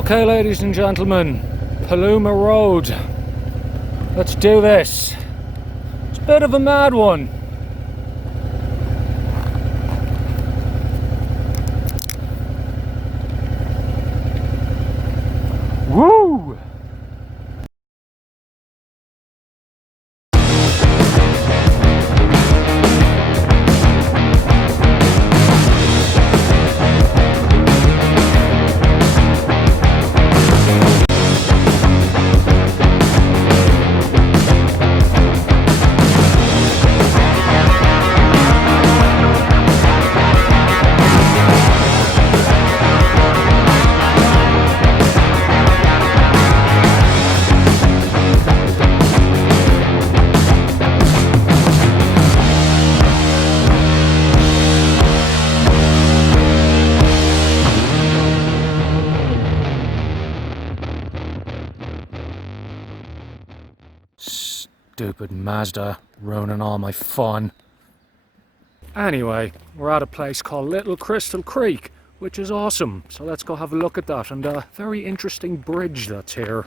Okay, ladies and gentlemen, Paluma Road. Let's do this. It's a bit of a mad one. Woo! Stupid Mazda ruining all my fun. Anyway, we're at a place called Little Crystal Creek, which is awesome. So let's go have a look at that and a very interesting bridge that's here.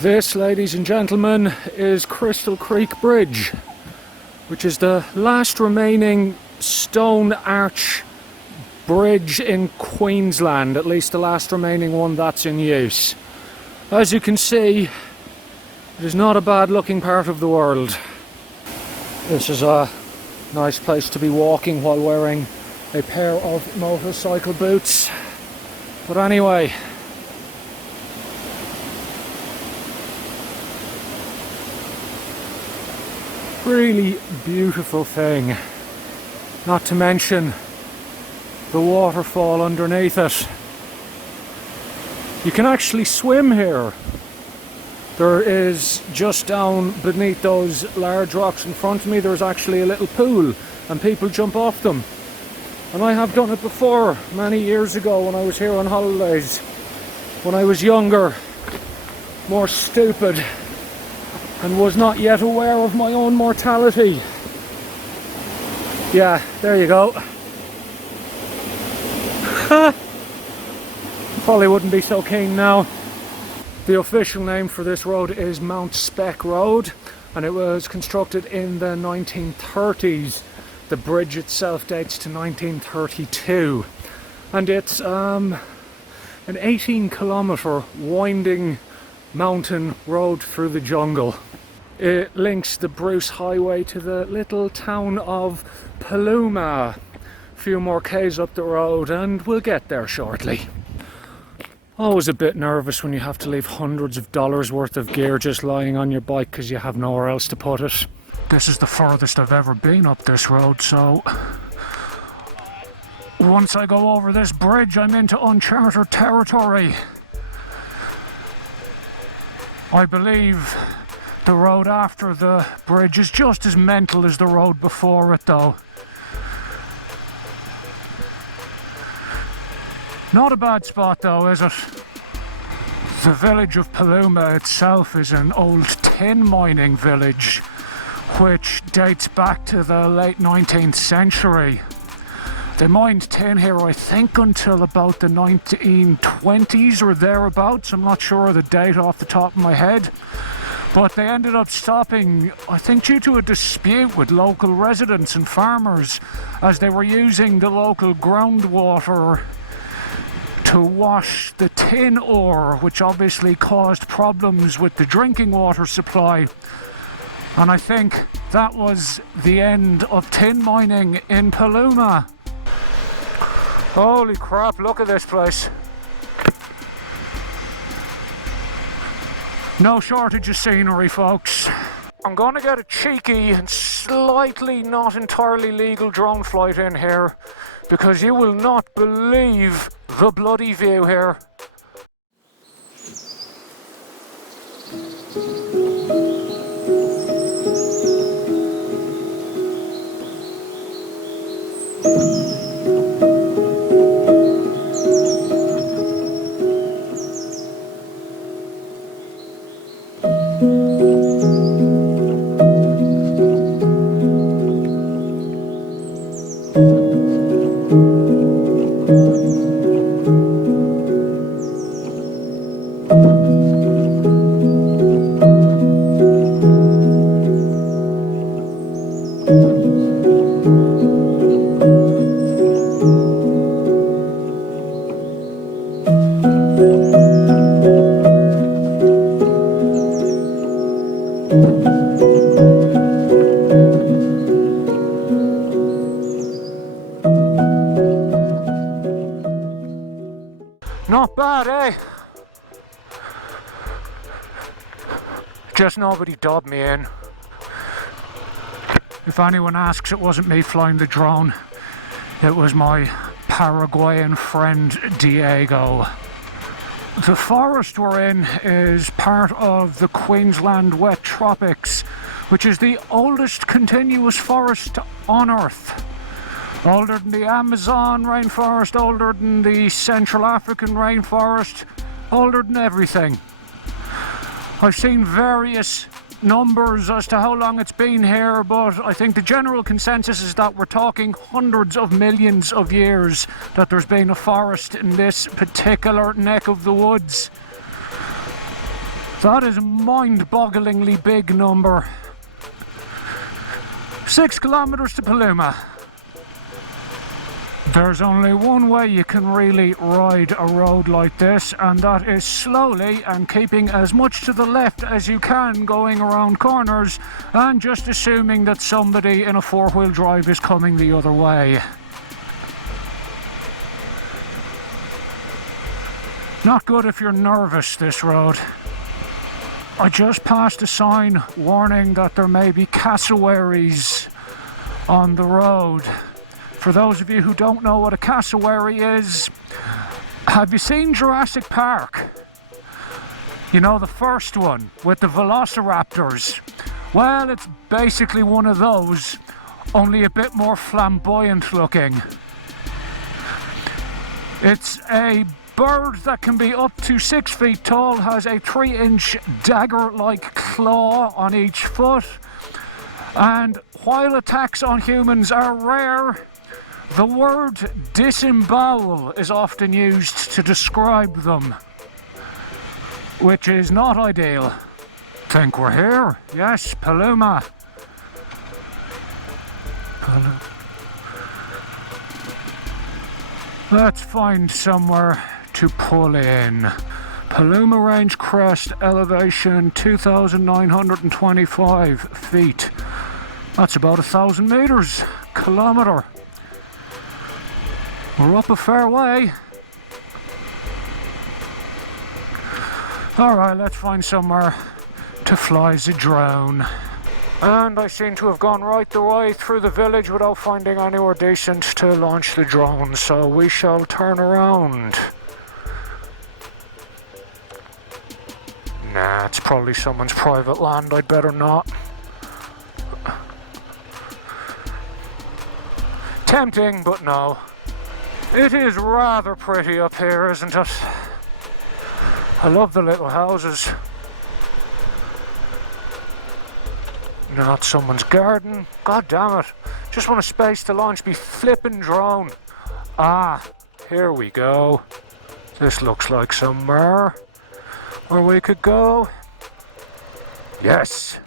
This, ladies and gentlemen, is Crystal Creek Bridge, which is the last remaining stone arch bridge in Queensland, at least the last remaining one that's in use. As you can see, it is not a bad looking part of the world. This is a nice place to be walking while wearing a pair of motorcycle boots. But anyway, really beautiful thing. Not to mention the waterfall underneath it. You can actually swim here. There is, just down beneath those large rocks in front of me, there's actually a little pool and people jump off them. And I have done it before, many years ago when I was here on holidays. When I was younger, more stupid, and was not yet aware of my own mortality. Yeah, there you go. Probably wouldn't be so keen now. The official name for this road is Mount Spec Road, and it was constructed in the 1930s. The bridge itself dates to 1932, and it's an 18-kilometre winding mountain road through the jungle. It links the Bruce Highway to the little town of Paluma. A few more k's up the road and we'll get there shortly. Always a bit nervous when you have to leave hundreds of dollars worth of gear just lying on your bike because you have nowhere else to put it. This is the furthest I've ever been up this road, so once I go over this bridge I'm into uncharted territory. I believe the road after the bridge is just as mental as the road before it though. Not a bad spot though, is it? The village of Paluma itself is an old tin mining village which dates back to the late 19th century. They mined tin here, I think, until about the 1920s or thereabouts. I'm not sure of the date off the top of my head. But they ended up stopping, I think, due to a dispute with local residents and farmers as they were using the local groundwater to wash the tin ore, which obviously caused problems with the drinking water supply. And I think that was the end of tin mining in Paluma. Holy crap, look at this place. No shortage of scenery, folks. I'm going to get a cheeky and slightly not entirely legal drone flight in here because you will not believe the bloody view here. Not bad, eh? Just nobody dubbed me in. If anyone asks, it wasn't me flying the drone. It was my Paraguayan friend Diego. The forest we're in is part of the Queensland wet tropics, which is the oldest continuous forest on Earth. Older than the Amazon rainforest, older than the Central African rainforest, older than everything. I've seen various numbers as to how long it's been here, but I think the general consensus is that we're talking hundreds of millions of years that there's been a forest in this particular neck of the woods. That is a mind-bogglingly big number. 6 kilometers to Paluma. There's only one way you can really ride a road like this, and that is slowly and keeping as much to the left as you can going around corners, and just assuming that somebody in a four-wheel drive is coming the other way. Not good if you're nervous, this road. I just passed a sign warning that there may be cassowaries on the road. For those of you who don't know what a cassowary is, have you seen Jurassic Park? You know, the first one with the velociraptors? Well, it's basically one of those, only a bit more flamboyant looking. It's a bird that can be up to 6 feet tall, has a 3-inch dagger-like claw on each foot, and while attacks on humans are rare, the word disembowel is often used to describe them, which is not ideal. Think we're here? Yes, Paluma. Let's find somewhere to pull in. Paluma Range crest, elevation 2,925 feet. That's about 1,000 meters, kilometer. We're up a fair way. Alright, let's find somewhere to fly the drone. And I seem to have gone right the way through the village without finding anywhere decent to launch the drone, so we shall turn around. Nah, it's probably someone's private land, I'd better not. Tempting, but no. It is rather pretty up here, isn't it? I love the little houses. Not someone's garden. God damn it. Just want a space to launch me flippin' drone. Ah, here we go. This looks like somewhere where we could go. Yes.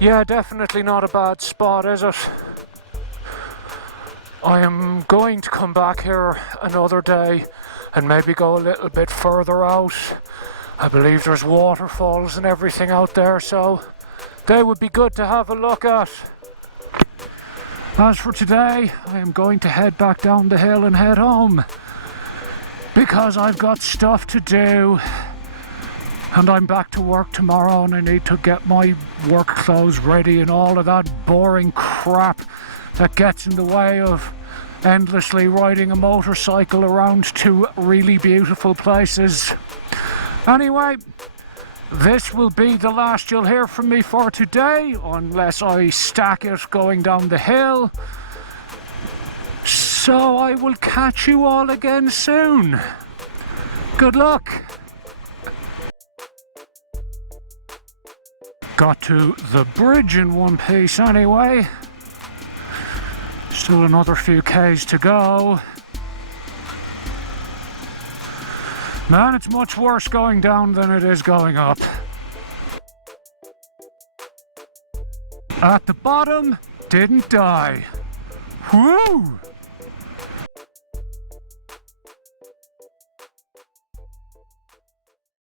Yeah, definitely not a bad spot, is it? I am going to come back here another day and maybe go a little bit further out. I believe there's waterfalls and everything out there, so they would be good to have a look at. As for today, I am going to head back down the hill and head home because I've got stuff to do and I'm back to work tomorrow and I need to get my work clothes ready and all of that boring crap that gets in the way of endlessly riding a motorcycle around to really beautiful places. Anyway, this will be the last you'll hear from me for today, unless I stack it going down the hill. So I will catch you all again soon. Good luck. Got to the bridge in one piece anyway. Still another few k's to go. Man, it's much worse going down than it is going up. At the bottom, didn't die. Woo!